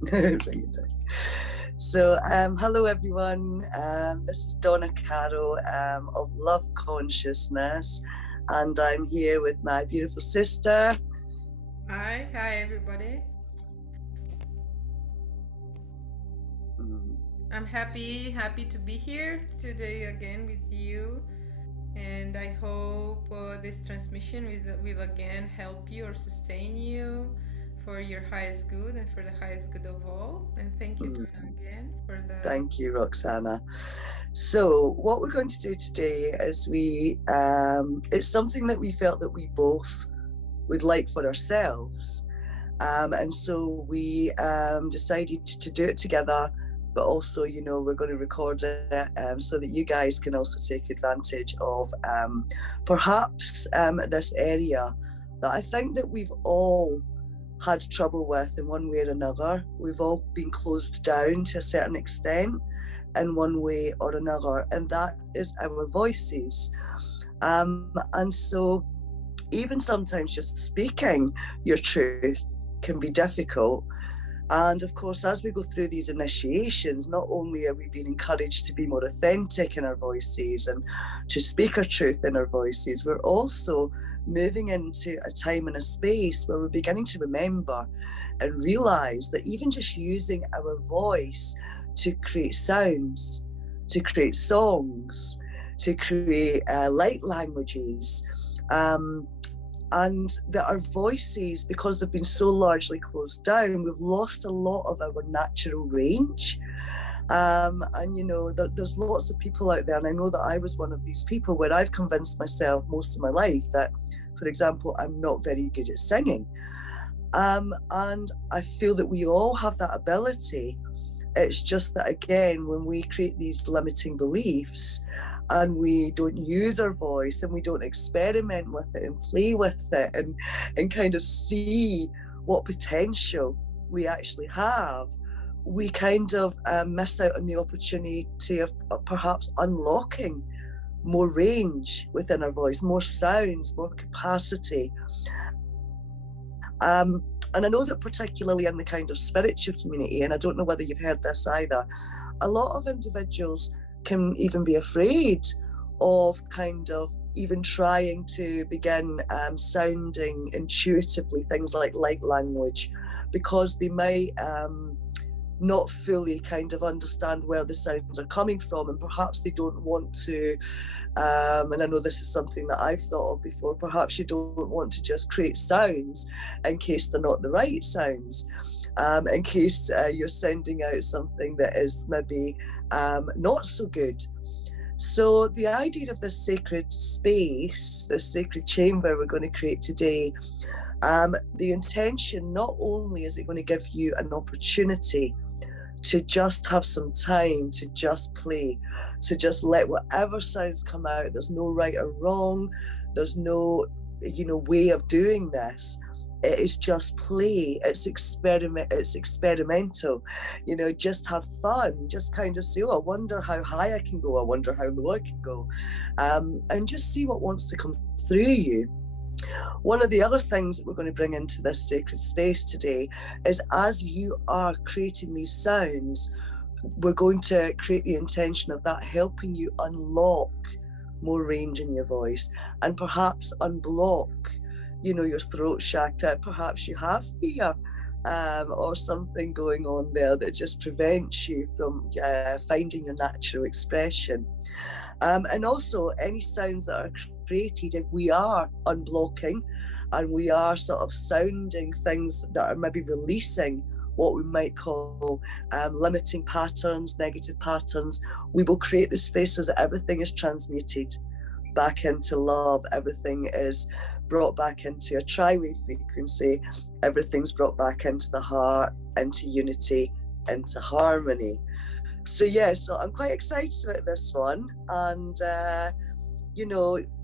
Bring it down. So, hello everyone. This is Donna Caro of Love Consciousness, and I'm here with my beautiful sister. Hi everybody. Mm. I'm happy to be here today again with you, and I hope this transmission will again help you or sustain you for your highest good and for the highest good of all. And thank you, Mm. Donna, again for the. Thank you, Roxana. So, what we're going to do today is it's something that we felt that we both would like for ourselves. And so we decided to do it together, but also, we're going to record it so that you guys can also take advantage of perhaps this area that I think that we've all had trouble with in one way or another. We've all been closed down to a certain extent in one way or another, and that is our voices. And so even sometimes just speaking your truth can be difficult. And of course, as we go through these initiations, not only are we being encouraged to be more authentic in our voices and to speak our truth in our voices, we're also moving into a time and a space where we're beginning to remember and realize that even just using our voice to create sounds, to create songs, to create light languages, and that our voices, because they've been so largely closed down, we've lost a lot of our natural range. And there's lots of people out there, and I know that I was one of these people where I've convinced myself most of my life that, for example, I'm not very good at singing. And I feel that we all have that ability. It's just that, again, when we create these limiting beliefs and we don't use our voice and we don't experiment with it and play with it and kind of see what potential we actually have, we kind of miss out on the opportunity of perhaps unlocking more range within our voice, more sounds, more capacity. And I know that particularly in the kind of spiritual community, and I don't know whether you've heard this either, a lot of individuals can even be afraid of kind of even trying to begin sounding intuitively things like light language, because they might not fully kind of understand where the sounds are coming from, and perhaps they don't want to and I know this is something that I've thought of before, perhaps you don't want to just create sounds in case they're not the right sounds, in case you're sending out something that is maybe not so good. So the idea of this sacred space, this sacred chamber we're going to create today, the intention, not only is it going to give you an opportunity to just have some time to just play, to just let whatever sounds come out. There's no right or wrong. There's no, way of doing this. It is just play. It's experiment. It's experimental. Just have fun. Just kind of say, oh, I wonder how high I can go. I wonder how low I can go, and just see what wants to come through you. One of the other things that we're going to bring into this sacred space today is, as you are creating these sounds, we're going to create the intention of that helping you unlock more range in your voice and perhaps unblock, your throat chakra. Perhaps you have fear or something going on there that just prevents you from finding your natural expression. And also any sounds that are created, if we are unblocking and we are sort of sounding things that are maybe releasing what we might call limiting patterns, negative patterns, we will create the spaces that everything is transmuted back into love, everything is brought back into a tri-wave frequency, everything's brought back into the heart, into unity, into harmony. So yeah, so I'm quite excited about this one, and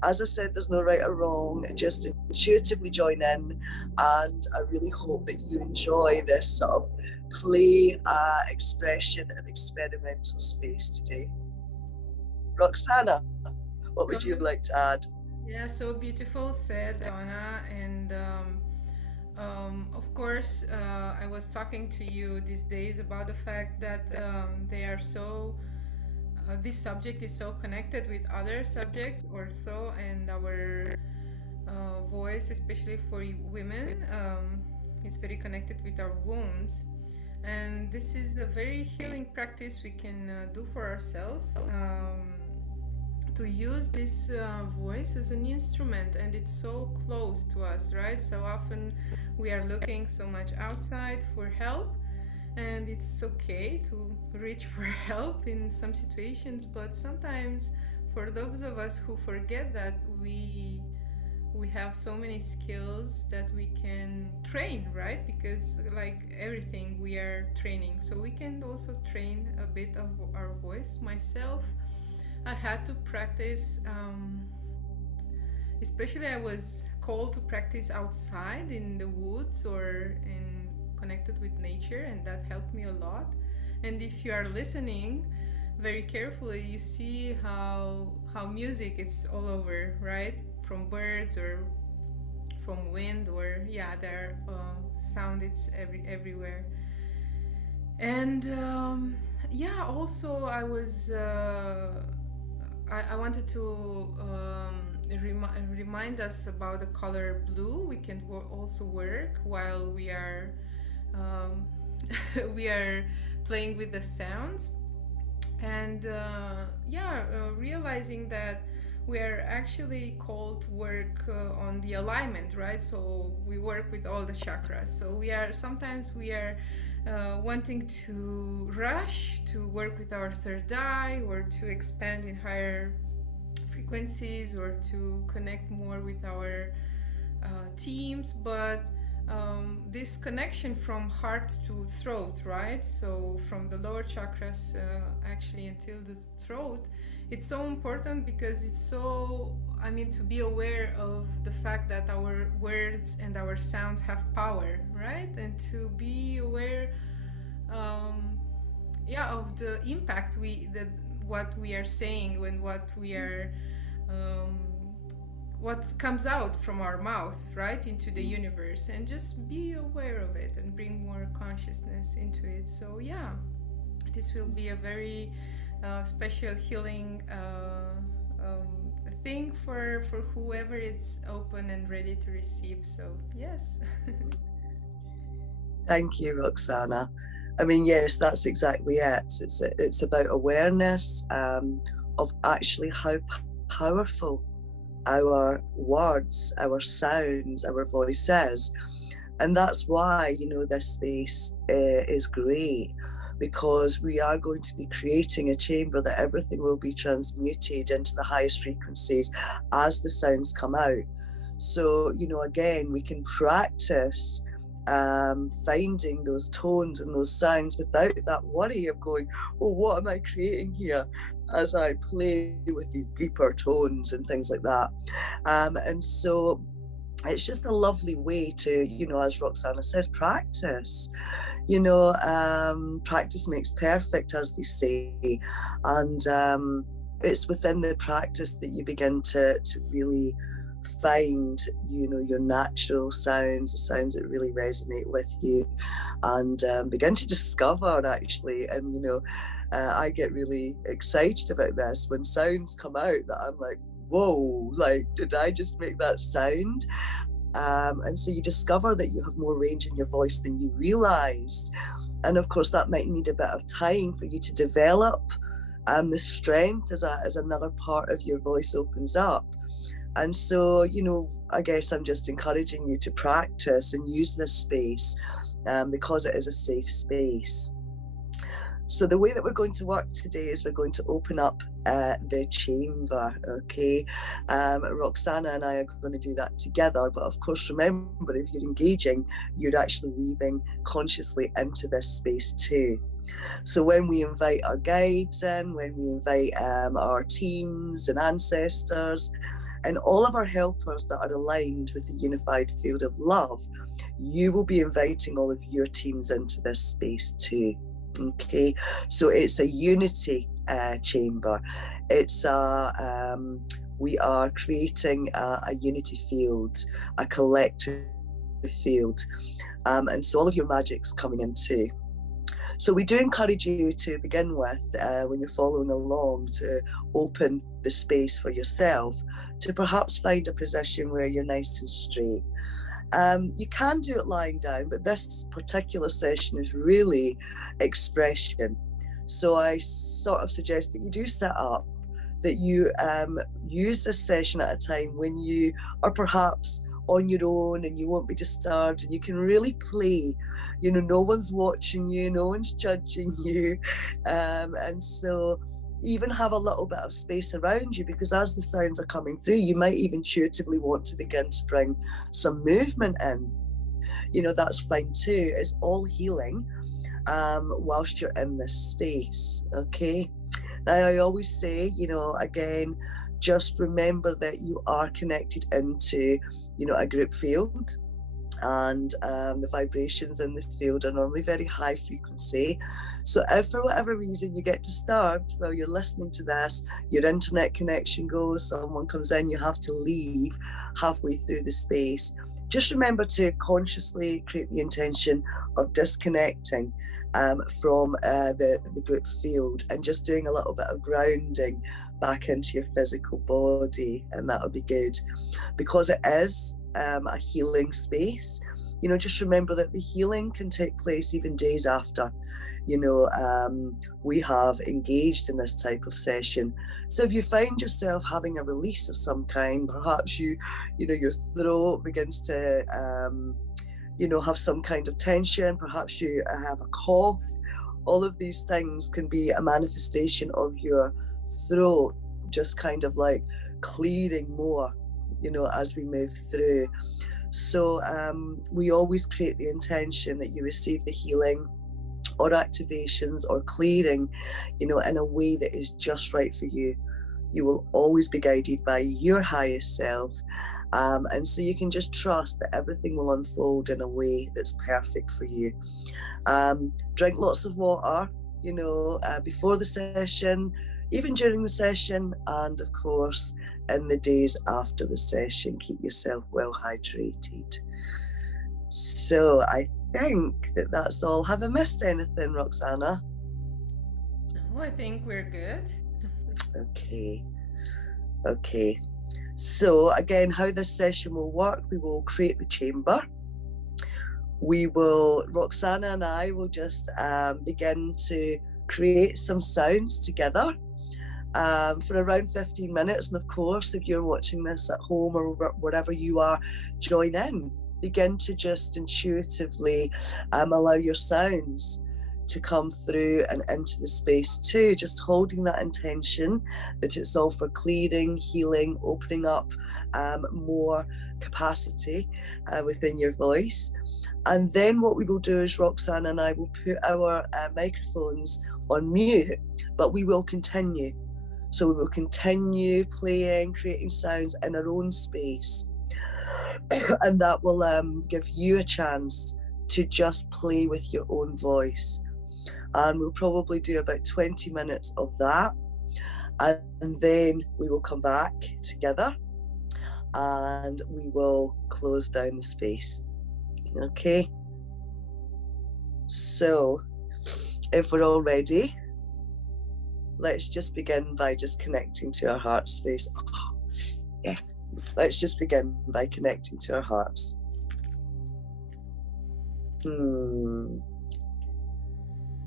as I said, there's no right or wrong. Just intuitively join in, and I really hope that you enjoy this sort of play, expression, and experimental space today. Roxana, what would So, you like to add? yeah, so beautiful, said Donna, and Of course, I was talking to you these days about the fact that they are so. This subject is so connected with other subjects also, and our voice, especially for women, is very connected with our wombs. And this is a very healing practice we can do for ourselves. To use this voice as an instrument, and it's so close to us, right? So often we are looking so much outside for help, and it's okay to reach for help in some situations, but sometimes for those of us who forget that we have so many skills that we can train, right? Because like everything we are training, so we can also train a bit of our voice. Myself, I had to practice, especially I was called to practice outside in the woods or in connected with nature, and that helped me a lot. And if you are listening very carefully, you see how music is all over, right? From birds or from wind, or yeah, there sound, it's everywhere. And yeah, also I was I wanted to remind us about the color blue. We can also work while we are we are playing with the sounds, and realizing that we are actually called to work on the alignment, right? So we work with all the chakras. So we are sometimes wanting to rush to work with our third eye, or to expand in higher frequencies, or to connect more with our teams, but this connection from heart to throat, right? So from the lower chakras actually until the throat, it's so important, because it's so, I mean, to be aware of the fact that our words and our sounds have power, right? And to be aware of the impact what we are saying, when what we are what comes out from our mouth, right, into the universe, and just be aware of it and bring more consciousness into it. So yeah, this will be a very special healing thing for whoever is open and ready to receive. So yes. Thank you, Roxana. I mean, yes, that's exactly it. It's about awareness of actually how powerful our words, our sounds, our voice is. And that's why, this space is great, because we are going to be creating a chamber that everything will be transmuted into the highest frequencies as the sounds come out. So, again, we can practice finding those tones and those sounds without that worry of going, oh, what am I creating here, as I play with these deeper tones and things like that. And so it's just a lovely way to, as Roxana says, practice. Practice makes perfect, as they say. And it's within the practice that you begin to really find, your natural sounds, the sounds that really resonate with you, and begin to discover, actually. And, I get really excited about this when sounds come out that I'm like, whoa, like, did I just make that sound? And so you discover that you have more range in your voice than you realized. And of course, that might need a bit of time for you to develop. The strength as another part of your voice opens up. And so, I guess I'm just encouraging you to practice and use this space because it is a safe space. So the way that we're going to work today is we're going to open up the chamber, okay? Roxana and I are going to do that together, but of course, remember, if you're engaging, you're actually weaving consciously into this space too. So when we invite our guides in, when we invite our teams and ancestors, and all of our helpers that are aligned with the unified field of love, you will be inviting all of your teams into this space too. Okay, so it's a unity chamber. It's we are creating a unity field, a collective field. And so all of your magic's coming in too. So we do encourage you to begin with, when you're following along, to open the space for yourself, to perhaps find a position where you're nice and straight. You can do it lying down, but this particular session is really expression. So I sort of suggest that you do sit up, that you use this session at a time when you are perhaps on your own and you won't be disturbed, and you can really play. You know, no one's watching you, no one's judging you, and so even have a little bit of space around you, because as the sounds are coming through, you might even intuitively want to begin to bring some movement in. You know, that's fine too. It's all healing whilst you're in this space. Okay, now I always say, you know, again, just remember that you are connected into, you know, a group field, and the vibrations in the field are normally very high frequency. So if for whatever reason you get disturbed while you're listening to this, your internet connection goes, someone comes in, you have to leave halfway through the space, just remember to consciously create the intention of disconnecting from the group field, and just doing a little bit of grounding back into your physical body, and that'll be good, because it is a healing space. You know, just remember that the healing can take place even days after, you know, we have engaged in this type of session. So if you find yourself having a release of some kind, perhaps you know, your throat begins to you know, have some kind of tension, perhaps you have a cough, all of these things can be a manifestation of your throat just kind of like clearing more, you know, as we move through. So we always create the intention that you receive the healing or activations or clearing, you know, in a way that is just right for you. You will always be guided by your highest self. And so you can just trust that everything will unfold in a way that's perfect for you. Drink lots of water, you know, before the session, even during the session, and of course, in the days after the session, keep yourself well hydrated. So I think that that's all. Have I missed anything, Roxana? No, I think we're good. Okay. So again, how this session will work, we will create the chamber. Roxana and I will just begin to create some sounds together for around 15 minutes. And of course, if you're watching this at home or wherever you are, join in. Begin to just intuitively allow your sounds to come through and into the space too, just holding that intention that it's all for clearing, healing, opening up more capacity within your voice. And then what we will do is Roxana and I will put our microphones on mute, but we will continue. So we will continue playing, creating sounds in our own space. And that will give you a chance to just play with your own voice. And we'll probably do about 20 minutes of that. And then we will come back together and we will close down the space. Okay. So if we're all ready, let's just begin by just connecting to our heart space. Yeah. Let's just begin by connecting to our hearts.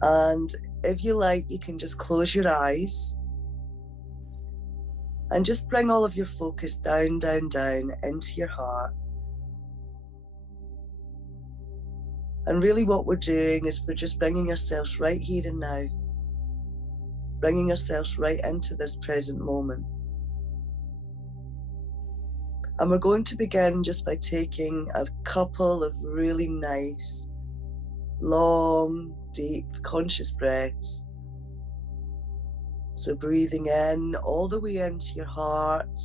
And if you like, you can just close your eyes and just bring all of your focus down, down, down into your heart. And really what we're doing is we're just bringing ourselves right here and now, bringing ourselves right into this present moment. And we're going to begin just by taking a couple of really nice, long, deep, conscious breaths. So breathing in all the way into your heart.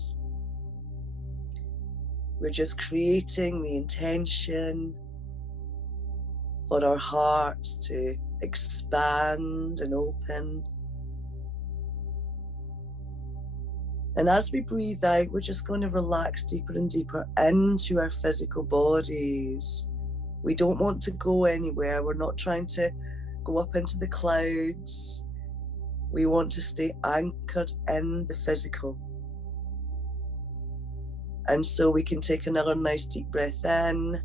We're just creating the intention for our hearts to expand and open. And as we breathe out, we're just going to relax deeper and deeper into our physical bodies. We don't want to go anywhere. We're not trying to go up into the clouds. We want to stay anchored in the physical. And so we can take another nice deep breath in,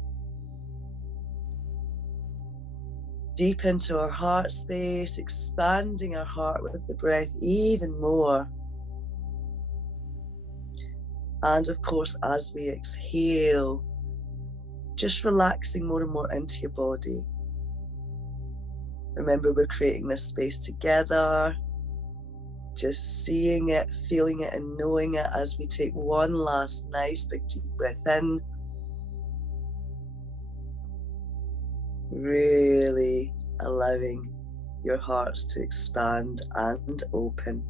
deep into our heart space, expanding our heart with the breath even more. And of course, as we exhale, just relaxing more and more into your body. Remember, we're creating this space together, just seeing it, feeling it, and knowing it as we take one last nice big deep breath in. Really allowing your hearts to expand and open.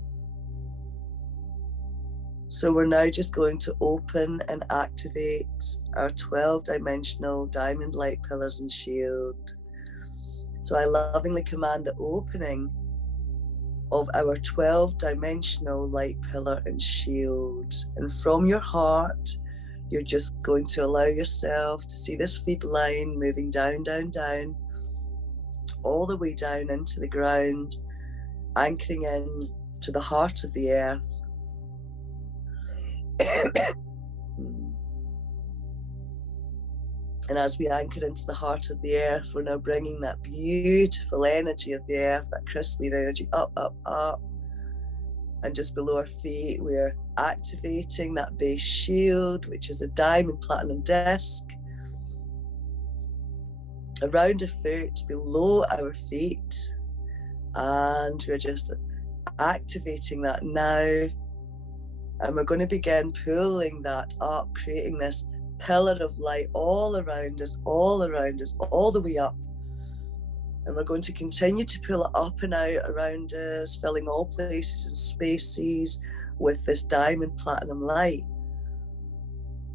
So we're now just going to open and activate our 12-dimensional diamond light pillars and shield. So I lovingly command the opening of our 12-dimensional light pillar and shield. And from your heart, you're just going to allow yourself to see this feed line moving down, down, down, all the way down into the ground, anchoring in to the heart of the earth. And as we anchor into the heart of the earth, we're now bringing that beautiful energy of the earth, that crystalline energy, up, up, up. And just below our feet, we're activating that base shield, which is a diamond platinum disc, around a foot below our feet. And we're just activating that now. And we're going to begin pulling that up, creating this pillar of light all around us, all the way up. And we're going to continue to pull it up and out around us, filling all places and spaces with this diamond platinum light.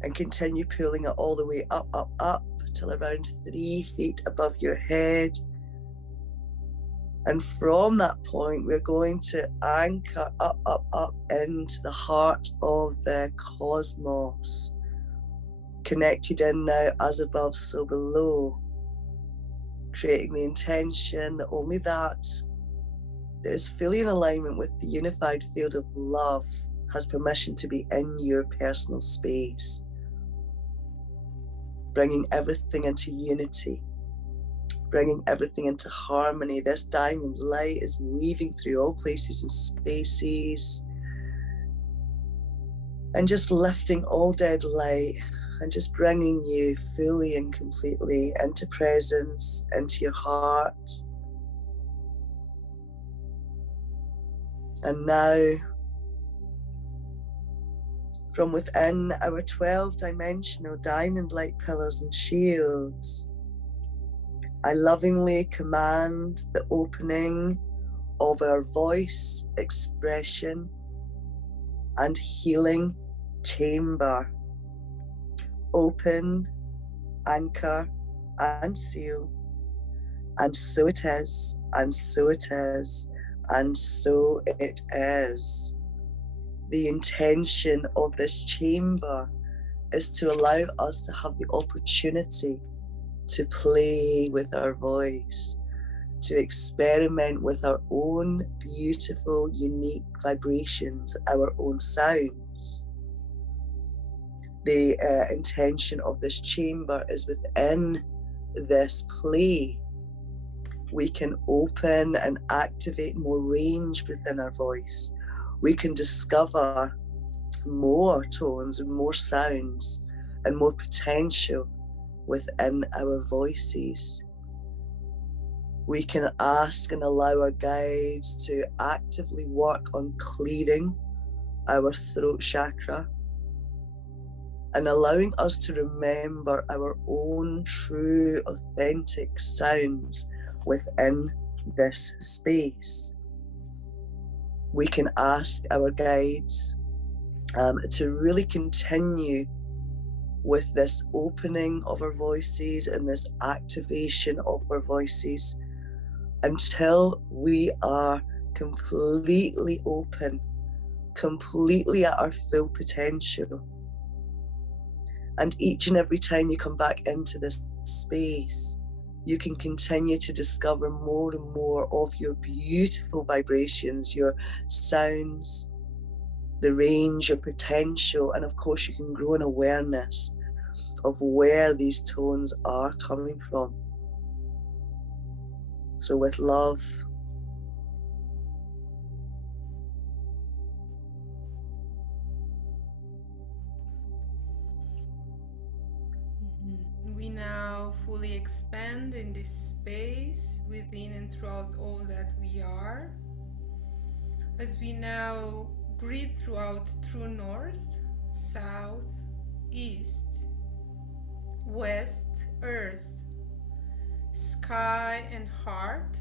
And continue pulling it all the way up, up, up, till around 3 feet above your head. And from that point, we're going to anchor up, up, up into the heart of the cosmos. Connected in now, as above, so below. Creating the intention that only that is fully in alignment with the unified field of love has permission to be in your personal space. Bringing everything into unity. Bringing everything into harmony. This diamond light is weaving through all places and spaces, and just lifting all dead light and just bringing you fully and completely into presence, into your heart. And now, from within our 12-dimensional diamond light pillars and shields, I lovingly command the opening of our voice, expression, and healing chamber. Open, anchor, and seal. And so it is, and so it is, and so it is. The intention of this chamber is to allow us to have the opportunity to play with our voice, to experiment with our own beautiful, unique vibrations, our own sounds. The intention of this chamber is within this play, we can open and activate more range within our voice. We can discover more tones and more sounds and more potential within our voices. We can ask and allow our guides to actively work on clearing our throat chakra and allowing us to remember our own true, authentic sounds within this space. We can ask our guides to really continue with this opening of our voices and this activation of our voices until we are completely open completely at our full potential. And each and every time you come back into this space, you can continue to discover more and more of your beautiful vibrations, your sounds, the range, your potential, and of course you can grow an awareness of where these tones are coming from. So with love, we now fully expand in this space within and throughout all that we are, as we now breathe throughout true north, south, east, west, earth, sky and heart,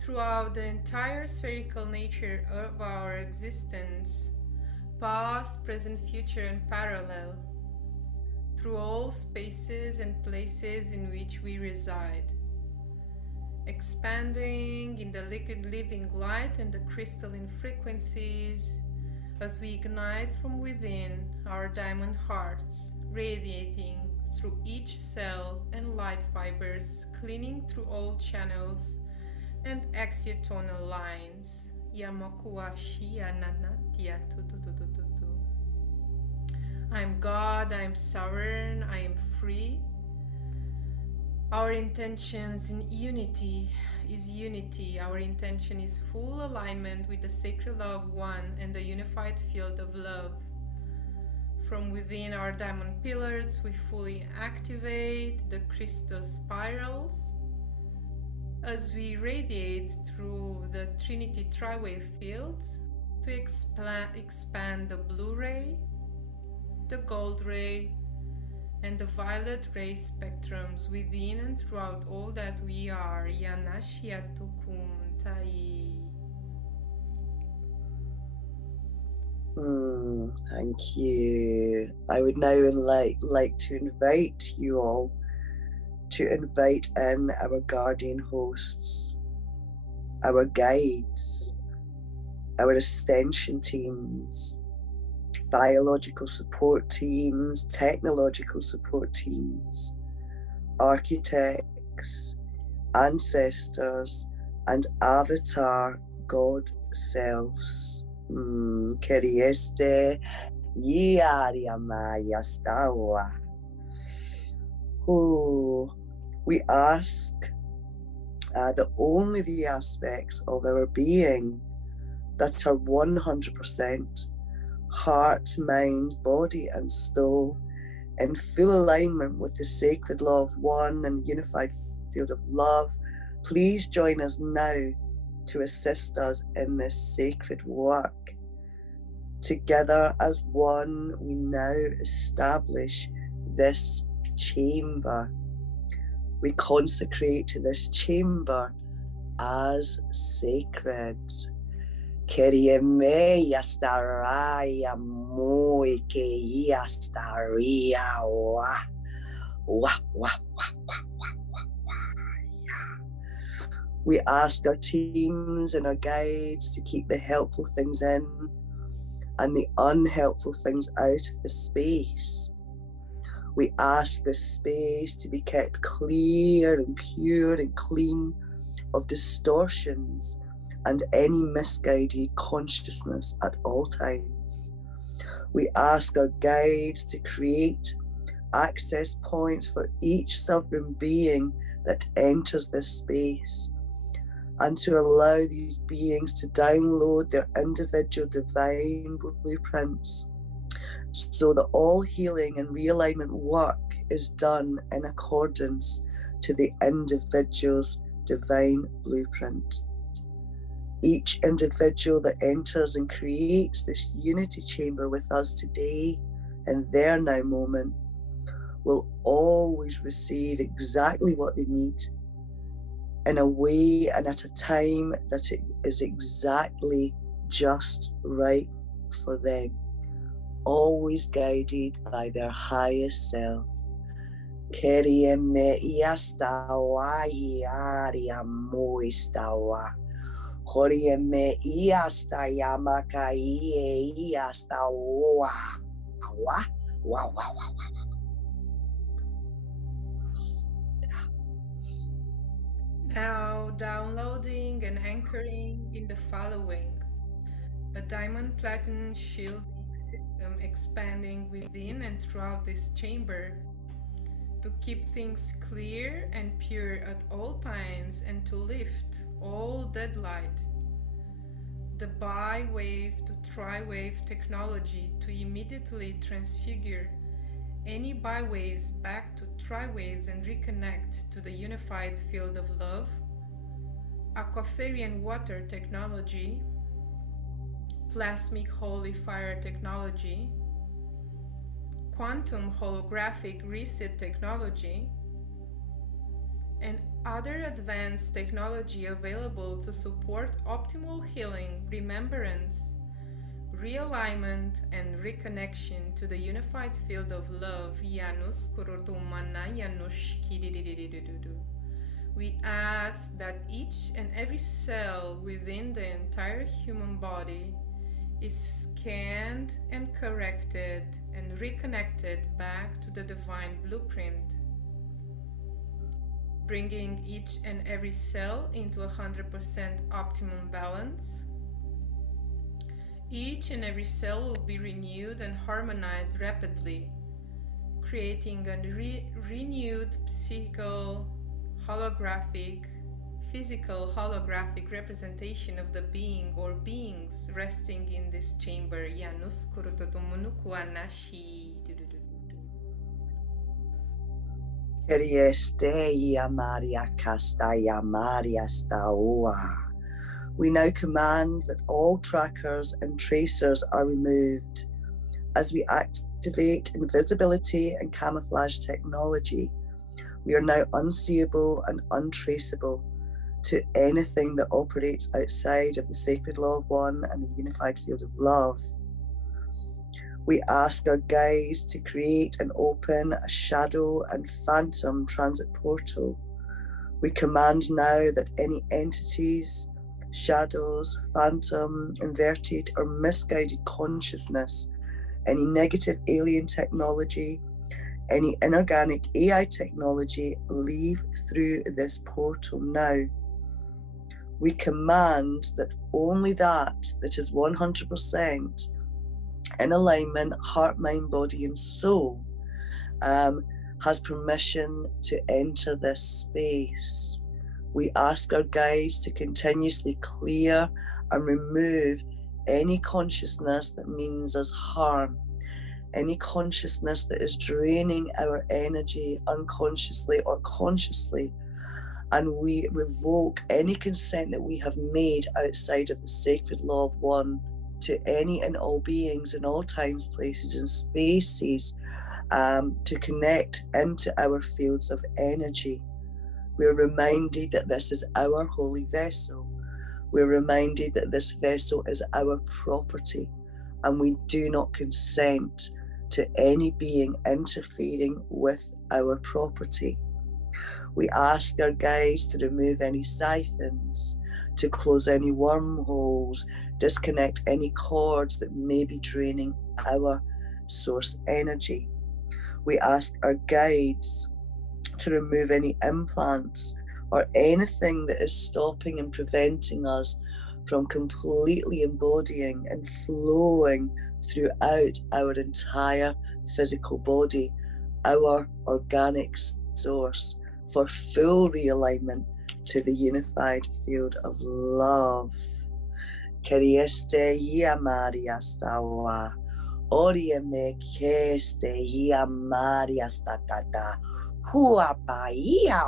throughout the entire spherical nature of our existence, past, present, future and parallel, through all spaces and places in which we reside, expanding in the liquid living light and the crystalline frequencies as we ignite from within our diamond hearts, radiating through each cell and light fibers, cleaning through all channels and axiotonal lines. I am God, I am sovereign, I am free. Our intentions in unity is unity. Our intention is full alignment with the sacred love one and the unified field of love. From within our diamond pillars, we fully activate the crystal spirals as we radiate through the Trinity Tri-Wave fields to expand the blue ray, the gold ray, and the violet ray spectrums within and throughout all that we are. Thank you. I would now like to invite you all to invite in our guardian hosts, our guides, our ascension teams, biological support teams, technological support teams, architects, ancestors, and avatar God selves. Kerieste Yiariamaya Stawa. We ask that only the aspects of our being that are 100% heart, mind, body, and soul in full alignment with the sacred love one and unified field of love, please join us now to assist us in this sacred work. Together as one, we now establish this chamber. We consecrate this chamber as sacred. Kerieme yastaraya moi ke yastaria wa wa wa wa wa wa. We ask our teams and our guides to keep the helpful things in and the unhelpful things out of the space. We ask this space to be kept clear and pure and clean of distortions and any misguided consciousness at all times. We ask our guides to create access points for each sovereign being that enters this space, and to allow these beings to download their individual divine blueprints so that all healing and realignment work is done in accordance to the individual's divine blueprint. Each individual that enters and creates this unity chamber with us today in their now moment will always receive exactly what they need in a way and at a time that it is exactly just right for them, always guided by their highest self. Horieme iasta yamaka iasta wa wa wa wa wa. Now downloading and anchoring in the following: a diamond platinum shielding system expanding within and throughout this chamber to keep things clear and pure at all times and to lift all dead light. The bi-wave to tri-wave technology to immediately transfigure any bi-waves back to tri-waves and reconnect to the unified field of love. Aquafarian water technology, plasmic holy fire technology, quantum holographic reset technology, and other advanced technology available to support optimal healing, remembrance, realignment, and reconnection to the unified field of love. We ask that each and every cell within the entire human body is scanned and corrected and reconnected back to the divine blueprint, bringing each and every cell into 100% optimum balance. Each and every cell will be renewed and harmonized rapidly, creating a renewed psychical, holographic, physical holographic representation of the being or beings resting in this chamber. We now command that all trackers and tracers are removed. As we activate invisibility and camouflage technology, we are now unseeable and untraceable to anything that operates outside of the sacred law of one and the unified field of love. We ask our guides to create and open a shadow and phantom transit portal. We command now that any entities, shadows, phantom, inverted or misguided consciousness, any negative alien technology, any inorganic AI technology leave through this portal now. We command that only that is 100% in alignment, heart, mind, body, and soul, has permission to enter this space. We ask our guides to continuously clear and remove any consciousness that means us harm, any consciousness that is draining our energy unconsciously or consciously, and we revoke any consent that we have made outside of the sacred law of one to any and all beings in all times, places, and spaces, to connect into our fields of energy. We're reminded that this is our holy vessel. We're reminded that this vessel is our property, and we do not consent to any being interfering with our property. We ask our guides to remove any siphons, to close any wormholes, disconnect any cords that may be draining our source energy. We ask our guides to remove any implants or anything that is stopping and preventing us from completely embodying and flowing throughout our entire physical body, our organic source, for full realignment to the unified field of love. Kerieste Maria Stawa. Orie me keste ia Maria Statata. Huapa ia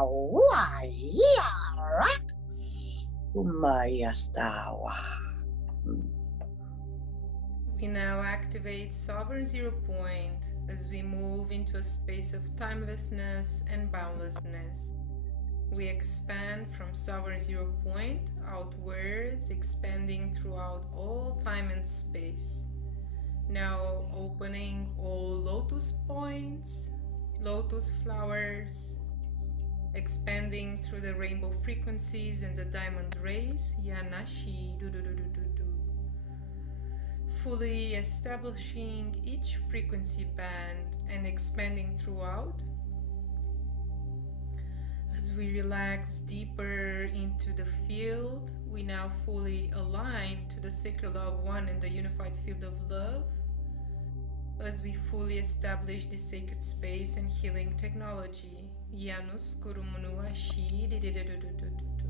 ra. Umaya Stawa. We now activate Sovereign Zero Point as we move into a space of timelessness and boundlessness. We expand from Sovereign Zero Point outwards, expanding throughout all time and space. Now opening all lotus points, lotus flowers, expanding through the rainbow frequencies and the diamond rays. Yanashi do do do do do do. Fully establishing each frequency band and expanding throughout. As we relax deeper into the field, we now fully align to the sacred love one and the unified field of love. As we fully establish this sacred space and healing technology. Yanus kurumunu ashi di di di di di di di.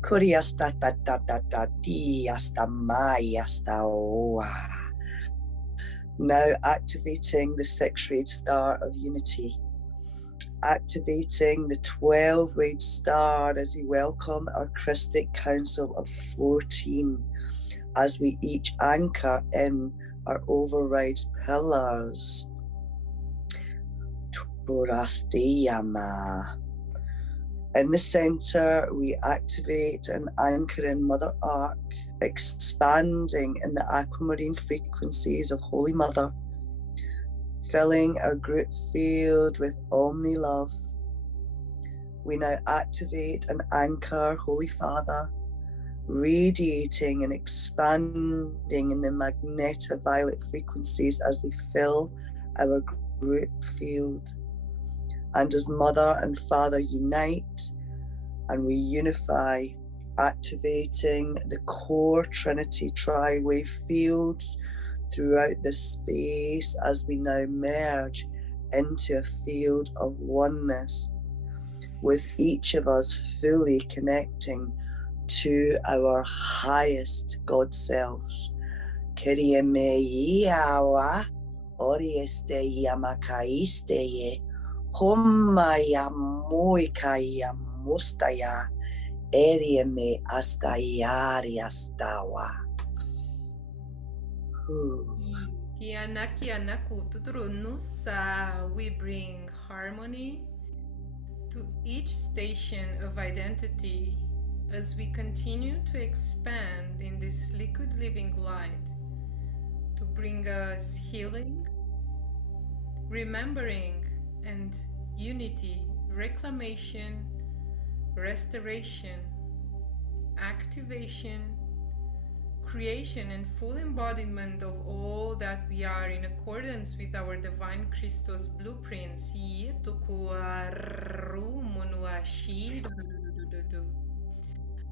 Kuriasta ta ta ta ta ti asta mai asta oa. Now activating the 6-rayed star of unity. Activating the 12-rayed star as we welcome our Christic Council of 14 as we each anchor in our override pillars. Torastiyama. In the center, we activate and anchor in Mother Ark, expanding in the aquamarine frequencies of Holy Mother, filling our group field with Omni Love. We now activate and anchor Holy Father, radiating and expanding in the magnetaviolet frequencies as they fill our group field. And as Mother and Father unite and we unify, activating the core Trinity tri-wave fields throughout this space as we now merge into a field of oneness, with each of us fully connecting to our highest God selves. Kyrie me iawa, orieste yamakaiste Hommaya moikaya mustaya erieme astayari astawa. We bring harmony to each station of identity as we continue to expand in this liquid living light to bring us healing, remembering, and unity, reclamation, restoration, activation, creation, and full embodiment of all that we are in accordance with our divine Christos blueprints.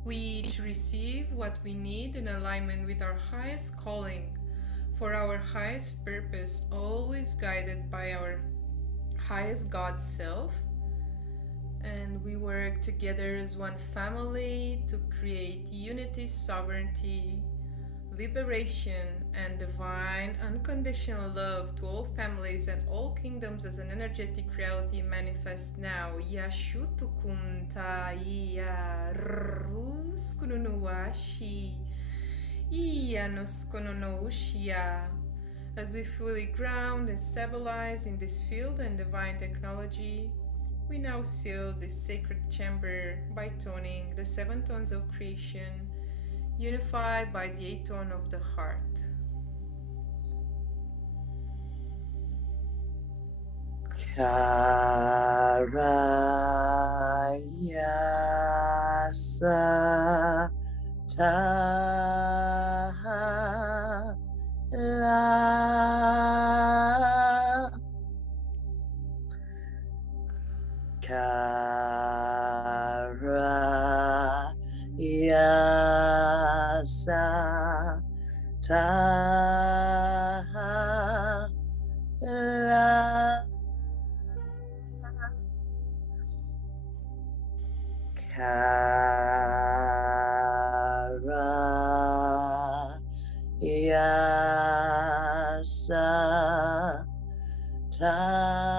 We each receive what we need in alignment with our highest calling, for our highest purpose, always guided by our highest God self, and we work together as one family to create unity, sovereignty, liberation, and divine unconditional love to all families and all kingdoms as an energetic reality manifest now. Yashutukunta iya ruskununuashi iya noskononoushia. As we fully ground and stabilize in this field and divine technology, we now seal this sacred chamber by toning the 7 tones of creation, unified by the 8th tone of the heart. Karayasa taha la Karayasa taha la Karayasa taha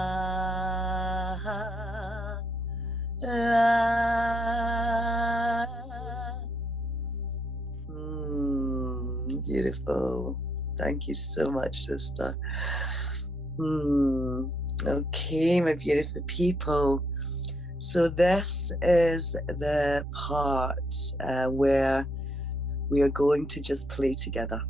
la. Beautiful. Thank you so much, sister. Okay, my beautiful people. So this is the part where we are going to just play together.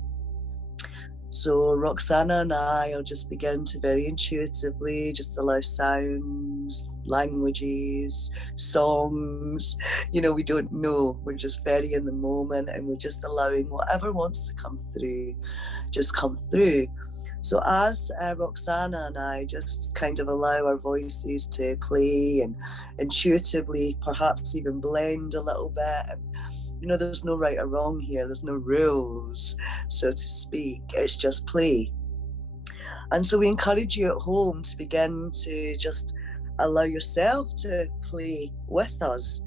So Roxana and I'll just begin to very intuitively just allow sounds, languages, songs, we don't know. We're just very in the moment and we're just allowing whatever wants to come through, just come through. So as Roxana and I just kind of allow our voices to play and intuitively perhaps even blend a little bit, and there's no right or wrong here. There's no rules, so to speak. It's just play. And so we encourage you at home to begin to just allow yourself to play with us.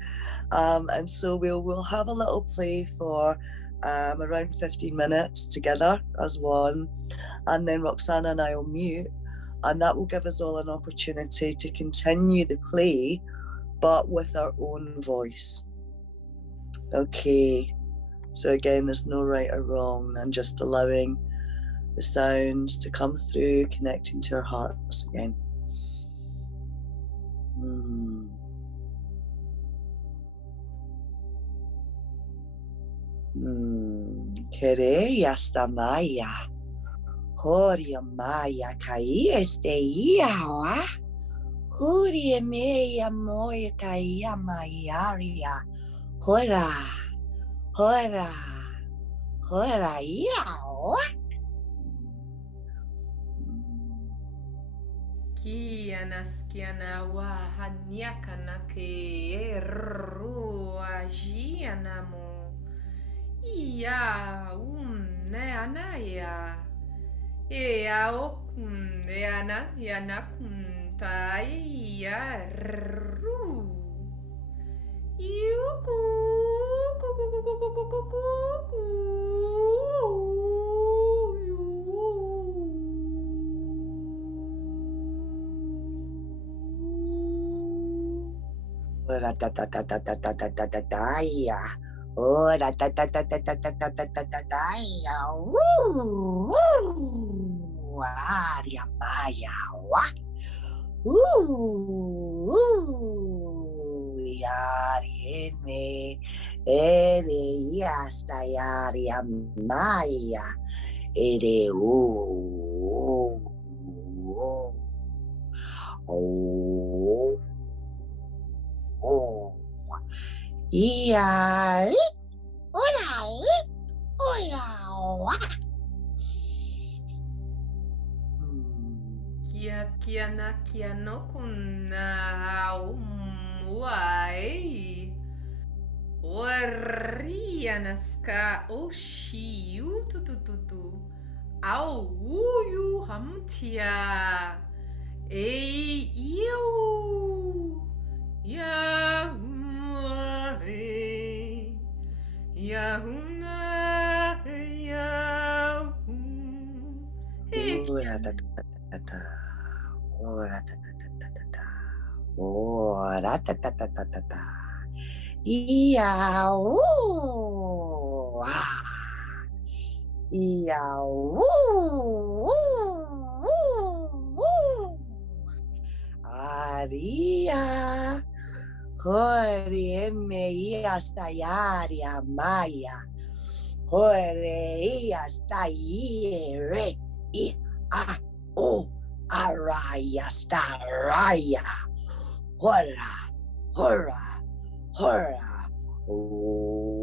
And so we'll have a little play for around 15 minutes together as one. And then Roxana and I will mute. And that will give us all an opportunity to continue the play, but with our own voice. Okay, so again, there's no right or wrong, and just allowing the sounds to come through, connecting to our hearts again. Quereya sta maya, horia maya kai este iawa, horia meya moya kaya mayaria. Hora, hora, hora, yao. Kiana wa hanyakana ke ruajianamo. Ia ne anaya. Ea okun eana yanakun taia ru. Ora ta ta ta ta ta ta ta ta ta ta ya. Ora ta ta ta ta ta ta ta ta ta ta ta ya. Aria maya wa. Yari me ere yasta yari maya ere o iya ora oya Kiana kiano kuna uai Orianaska oshi tu au uyu hamtia ei eu ya Yahuna Yahu. ora ta ta ta ta ora ta ta ta ta ta ora ta ta ta ta ta ta ia aria Hore me hasta yaria maya. Hore hasta yere I a o araya sta raya. Hora hora hora. Oh.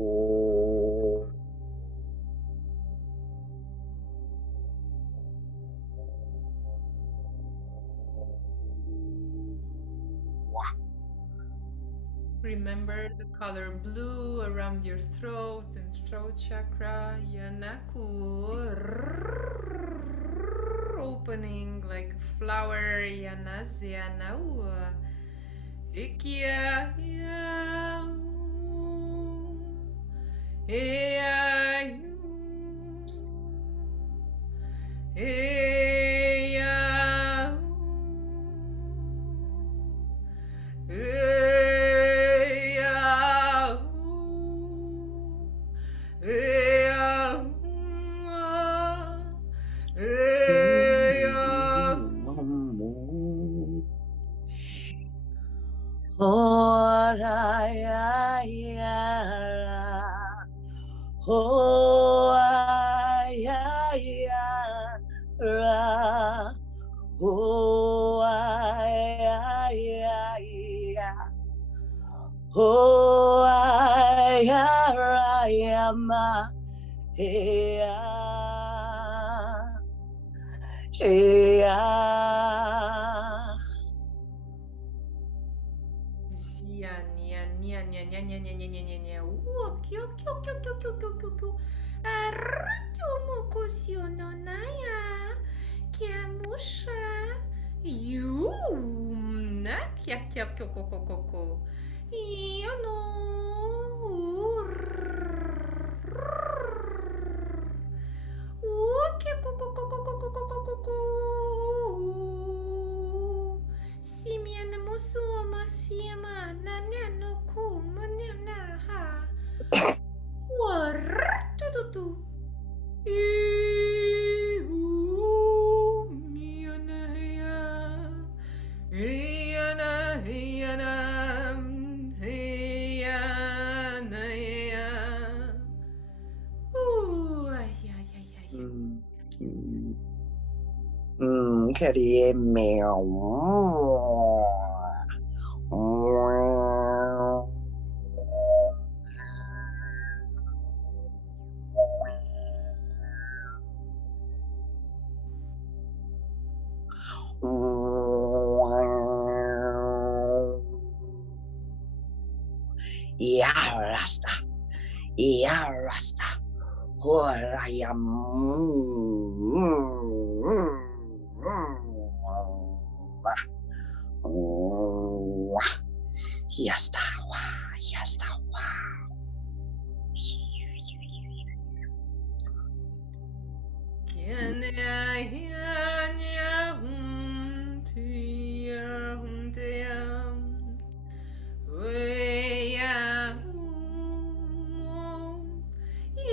Remember the color blue around your throat and throat chakra. Yanaku. Opening like a flower. Yanazianaua. Ikia. Yau. Eayu. Eayu. ra. Oh, ay, oh, ay, ay, ma, hey, hey, Nia, nia, nia, nia, nia, nia, nia, nia, nia, nia. Kyo, kyo, kyo, kyo, kyo, kyo, kyo, kyo. Arratu mokusio no naya. Kiamusha. You. Na, kia, kia, kyo, ko, ko, ko, ko. Iyo no. Kia, ko, ko, ko, ko, ko, ko, ko, ko, ko. Simiana musuma siama nanano kumanana ha. War tu. Miana ya. Heyana heyana heyana ya. Ay. Cái đi em mèo. Rasta. Horayam. Yastawa.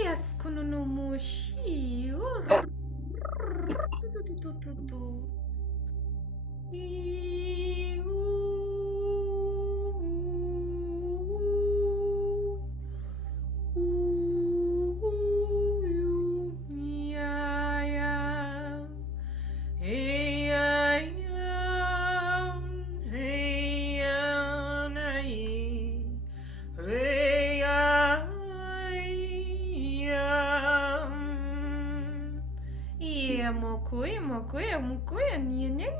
Yes, kono no moshi. Mukuya, nia.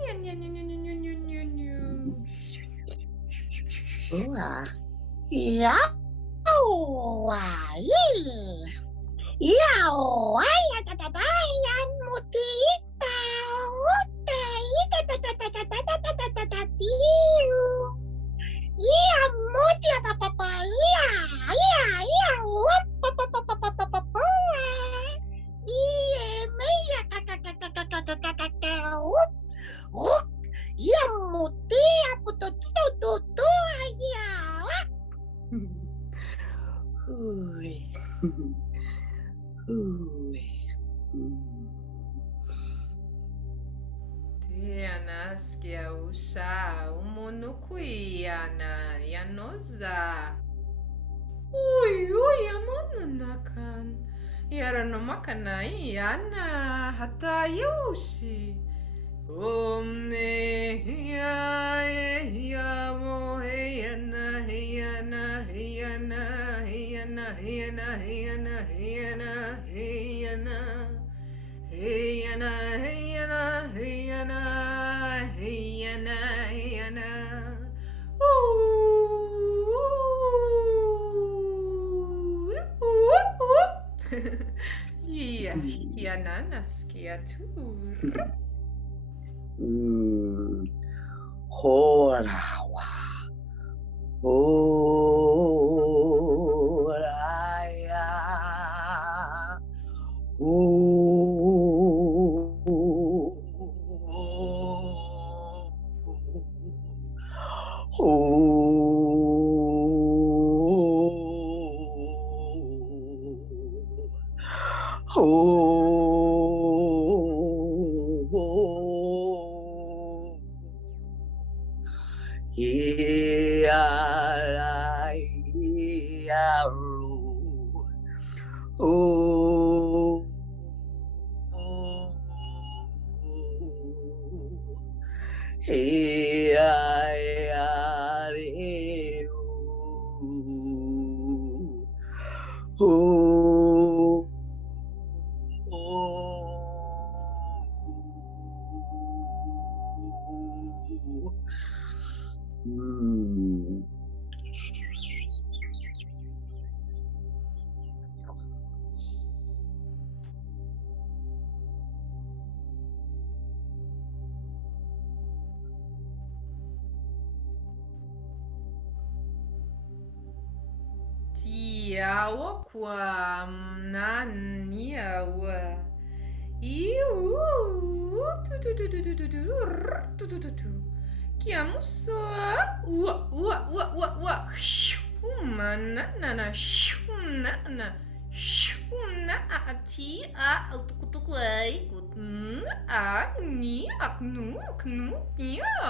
Teanaskia usha umonukuiana yanoza. Ui, amananakan. Yaranomakana iana hata yoshi. Omne hiya mo heyana. Skia tur. Horawa. Horaya. Tiawa kwa naniawa. Iu tu. Kiamusoa wa manana shuna ati a tukutuku ai kutn a ni aknu ya.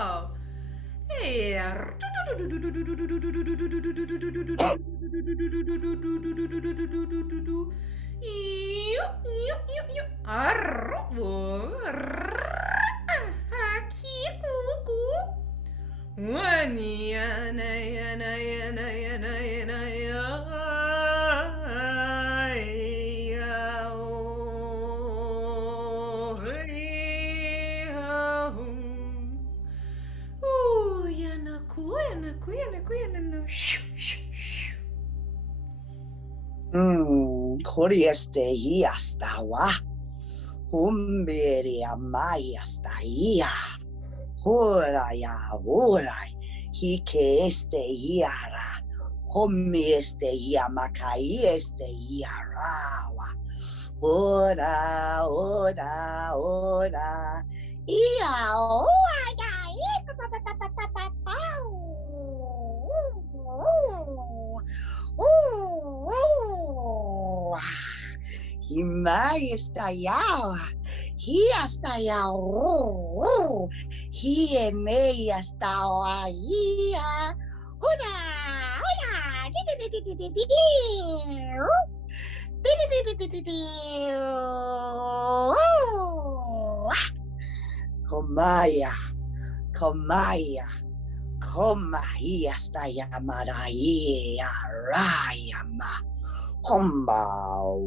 Hori este hi hasta wa. Humbere amai hasta ia. Hora ya hora. Hi que este hiara. Homi este ia makai este hiara. Ora. Ia Himai está ya. He hasta ya. He me hasta ahí. Hola. Komaya. Komai hasta ya maraya rayama. Hombao.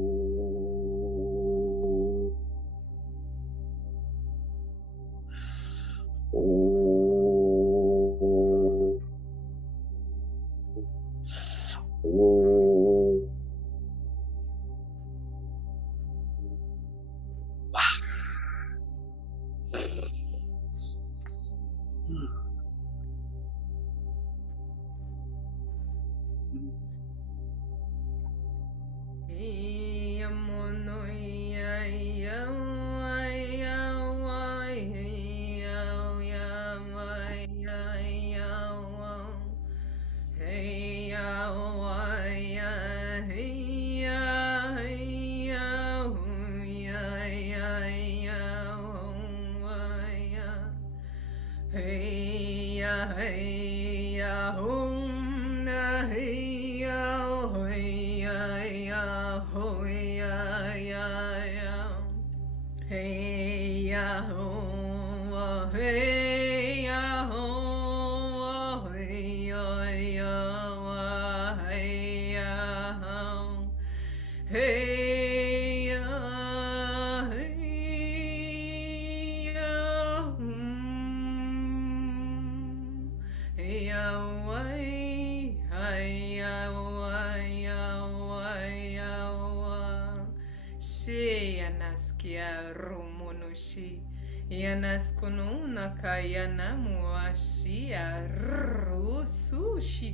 Yanas konuna kayana muashi rusu shi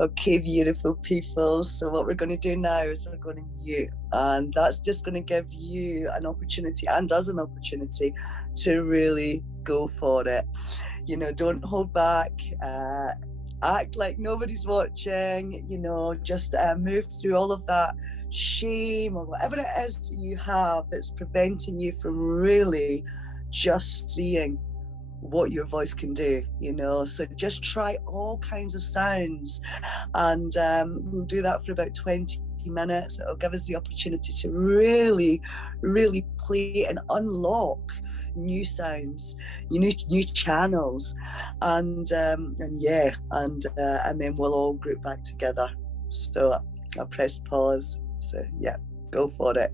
Okay, beautiful people. So what we're going to do now is we're going to mute, and that's just going to give you an opportunity and us an opportunity to really go for it. You know, don't hold back. Act like nobody's watching. You know, just move through all of that shame or whatever it is that you have that's preventing you from really just seeing what your voice can do, you know. So just try all kinds of sounds, and we'll do that for about 20 minutes. It'll give us the opportunity to really, really play and unlock new sounds, new channels, and yeah, and then we'll all group back together. So I'll press pause. So yeah, go for it.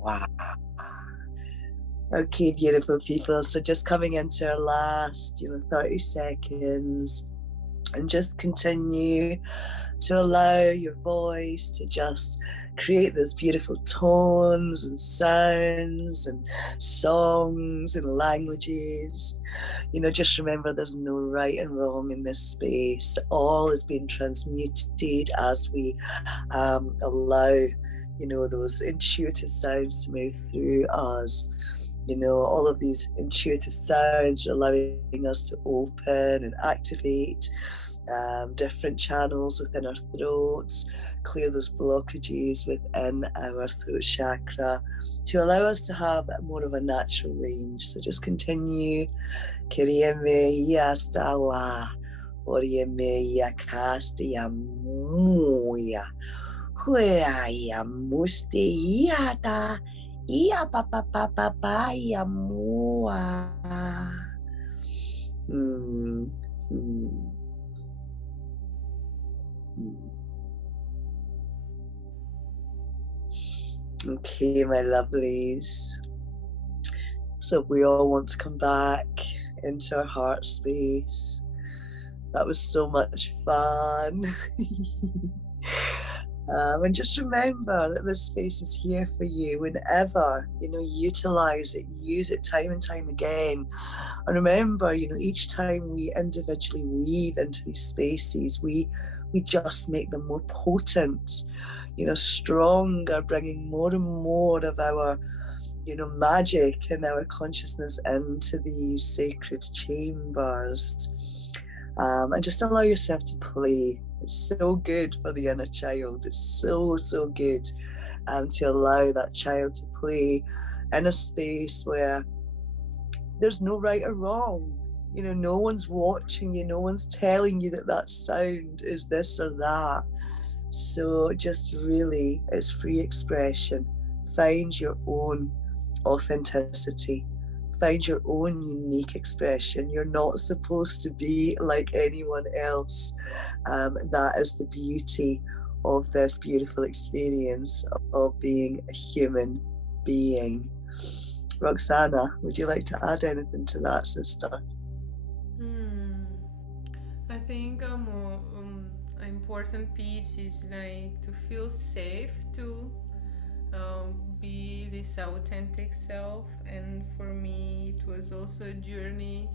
Wow. Okay, beautiful people. So just coming into our last, 30 seconds, and just continue to allow your voice to just create those beautiful tones and sounds and songs and languages. Just remember there's no right and wrong in this space. All is being transmuted as we allow, those intuitive sounds to move through us. All of these intuitive sounds are allowing us to open and activate different channels within our throats, clear those blockages within our throat chakra to allow us to have more of a natural range. So just continue. Kirieme yastawa, orieme yakasti yamuya, huya musti yata, ya papa papa yamua. Okay, my lovelies. So we all want to come back into our heart space. That was so much fun. And just remember that this space is here for you whenever, utilize it, use it time and time again. And remember, each time we individually weave into these spaces, we just make them more potent, stronger, bringing more and more of our, magic and our consciousness into these sacred chambers. And just allow yourself to play. It's so good for the inner child. It's so, so good to allow that child to play in a space where there's no right or wrong. No one's watching you. No one's telling you that sound is this or that. So just really, it's free expression. Find your own authenticity. Find your own unique expression. You're not supposed to be like anyone else. That is the beauty of this beautiful experience of being a human being. Roxana, would you like to add anything to that, sister? I think an important piece is like to feel safe to be this authentic self. And for me it was also a journey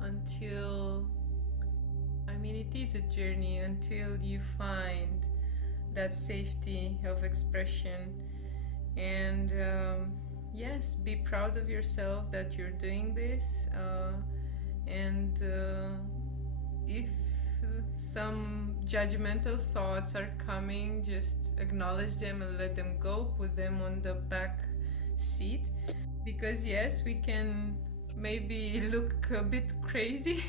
until it is a journey until you find that safety of expression. And yes, be proud of yourself that you're doing this, and if some judgmental thoughts are coming, just acknowledge them and let them go. Put them on the back seat, because yes, we can maybe look a bit crazy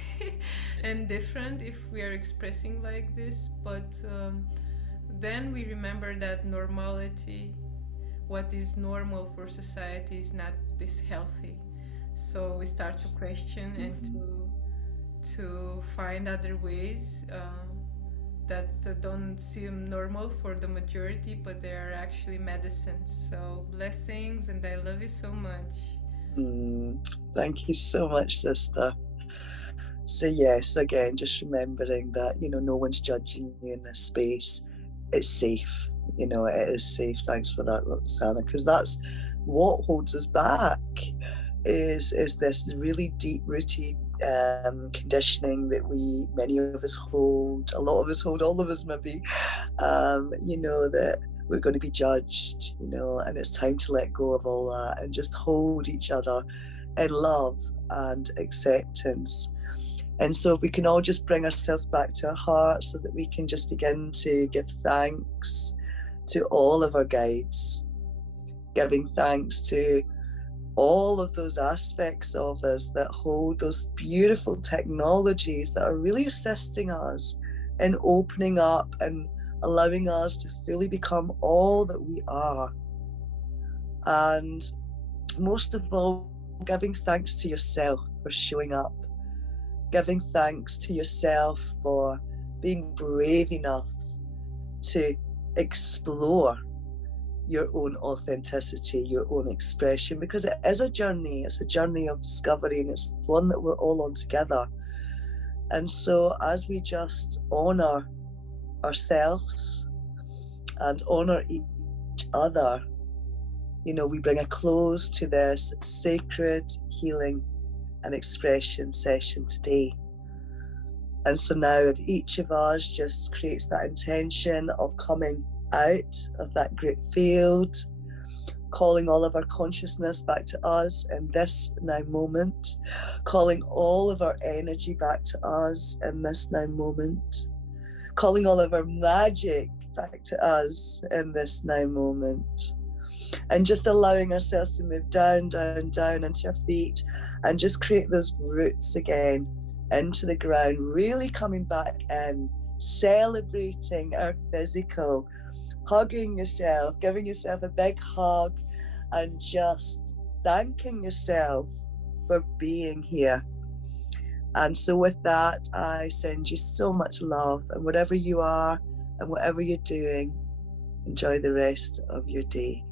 and different if we are expressing like this, but then we remember that normality, what is normal for society, is not this healthy. So we start to question and to find other ways that don't seem normal for the majority, but they are actually medicines. So blessings, and I love you so much. Thank you so much, sister. So yes, again, just remembering that, no one's judging you in this space. It's safe. It is safe. Thanks for that, Roxana, because that's what holds us back, is this really deep-rooted conditioning that many of us hold, a lot of us hold, all of us maybe, that we're going to be judged, and it's time to let go of all that and just hold each other in love and acceptance. And so we can all just bring ourselves back to our hearts so that we can just begin to give thanks to all of our guides, giving thanks to all of those aspects of us that hold those beautiful technologies that are really assisting us in opening up and allowing us to fully become all that we are. And most of all, giving thanks to yourself for showing up, giving thanks to yourself for being brave enough to explore, your own authenticity, your own expression, because it is a journey. It's a journey of discovery, and it's one that we're all on together. And so as we just honor ourselves and honor each other, you know, we bring a close to this sacred healing and expression session today. And so now, if each of us just creates that intention of coming out of that great field, calling all of our consciousness back to us in this now moment, calling all of our energy back to us in this now moment, calling all of our magic back to us in this now moment, and just allowing ourselves to move down, down, down into our feet and just create those roots again into the ground, really coming back in, celebrating our physical, hugging yourself, giving yourself a big hug, and just thanking yourself for being here. And so with that, I send you so much love, and whatever you are and whatever you're doing, enjoy the rest of your day.